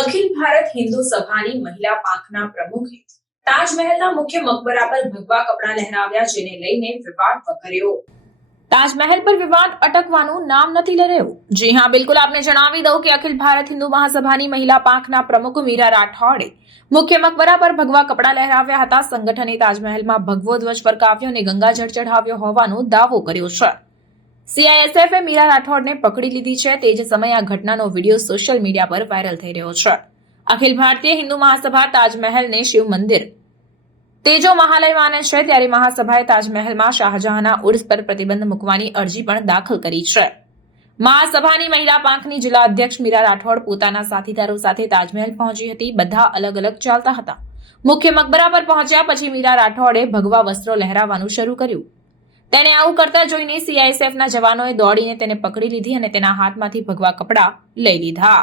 અખિલ ભારત હિન્દુ સભાની મહિલા પાંખના પ્રમુખે તાજમહેલના મુખ્ય મકબરા પર ભગવા કપડાં લહેરાવ્યા, જેને લઈને વિવાદ વકર્યો. તાજમહેલ પર વિવાદ અટકવાનું નામ નથી લઈ રહ્યું. જી હા, બિલકુલ આપને જણાવી દઉં કે અખિલ ભારત હિન્દુ મહાસભાની મહિલા પાંખના પ્રમુખ મીરા રાઠોડે મુખ્ય મકબરા પર ભગવા કપડાં લહેરાવ્યા હતા. સંગઠને તાજમહેલમાં ભગવો ધ્વજ ફરકાવ્યો અને ગંગાજળ ચઢાવ્યો હોવાનો દાવો કર્યો છે. સીઆઈએસએફે મીરા રાઠોડને પકડી લીધી છે. તે જ સમયે આ ઘટનાનો વીડિયો સોશિયલ મીડિયા પર વાયરલ થઈ રહ્યો છે. અખિલ ભારતીય હિન્દુ મહાસભા તાજમહેલને શિવ મંદિર. તેજો મહાલય માને છે ત્યારે મહાસભાએ તાજમહેલમાં શાહજહાંના ઉર્સ પર પ્રતિબંધ મૂકવાની અરજી પણ દાખલ કરી છે. મહાસભાની મહિલા પાંખની જિલ્લા અધ્યક્ષ મીરા રાઠોડ પોતાના સાથીદારો સાથે તાજમહેલ પહોંચી હતી. બધા અલગ અલગ ચાલતા હતા. મુખ્ય મકબરા પર પહોંચ્યા પછી મીરા રાઠોડે ભગવા વસ્ત્રો લહેરાવાનું શરૂ કર્યું. તેણે આવું કરતા જોઈને સીઆઈએસએફના જવાનોએ દોડીને તેને પકડી લીધી અને તેના હાથમાંથી ભગવા કપડાં લઈ લીધા.